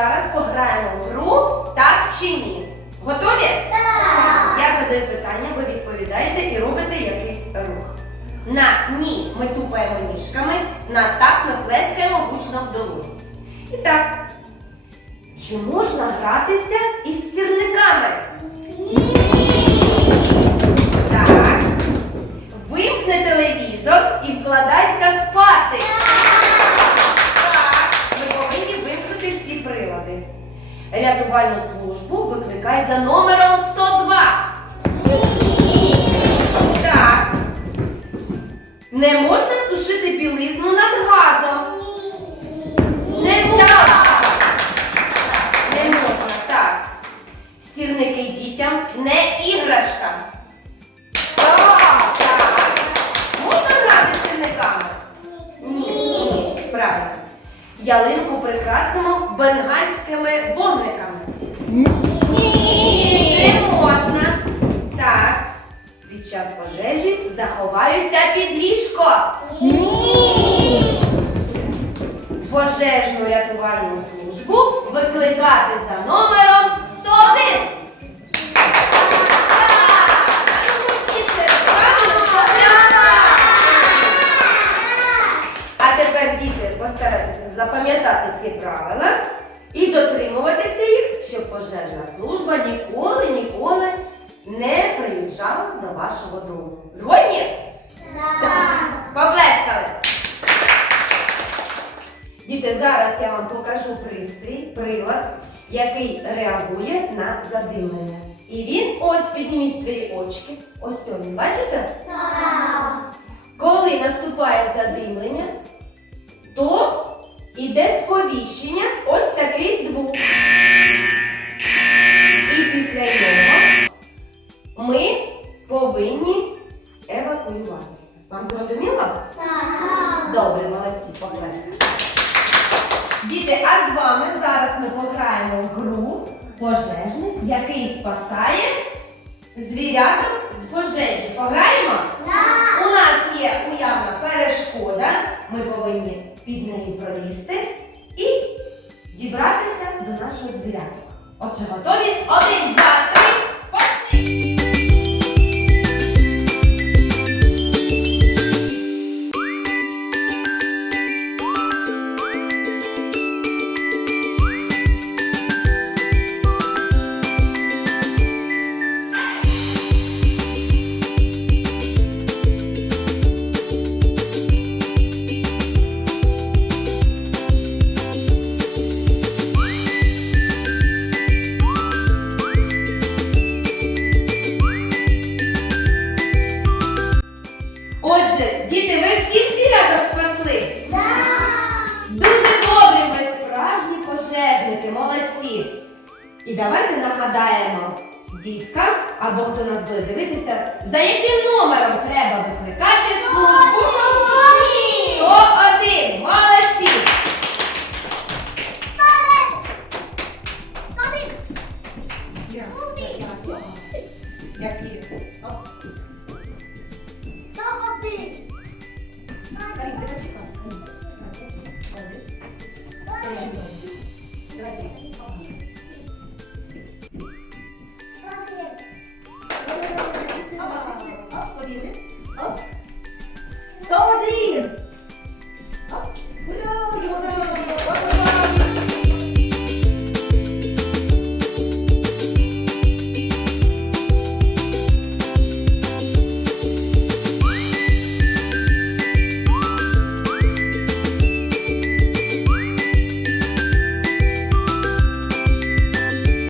зараз пограємо в гру так чи ні. Готові? Так! Я задаю питання, ви відповідаєте і робите якийсь рух. На ні ми тупаємо ніжками, на так ми плескаємо гучно в долоні. І так. Чи можна гратися із сірниками? Рятувальну службу викликай за номером 102. Так. Не можна сушити білизну над газом. Не можна. Не можна, так. Сірники дітям не іграшка. Ялинку прикрасимо бенгальськими вогниками. Ні. Не можна. Так. Під час пожежі заховаюся під ліжко. Пожежну рятувальну службу викликати за номером 101. Запам'ятати ці правила і дотримуватися їх, щоб пожежна служба ніколи, ніколи не приїжджала до вашого дому. Згодні? Поплескали. Діти, зараз я вам покажу пристрій, прилад, який реагує на задимлення. І він ось підніміть свої очки. Ось він, бачите? Коли наступає задимлення, то іде сповіщення ось такий звук. І після нього ми повинні евакуюватися. Вам зрозуміло? Добре, молодці, поплескайте. Діти, а з вами зараз ми пограємо в гру пожежник, який спасає звіряток з пожежі. Пограємо? У нас є уявна перешкода. Ми повинні під неї пролізти і дібратися до нашого звірятка. Отже, готові? Один, два, три, Отже, діти, ви всіх звіряток спасли? Дуже добрі, ви справжні пожежники, молодці. І давайте нагадаємо діткам, або хто нас буде дивитися, за яким номером треба викликати службу 101. Молодці! Rodrigo.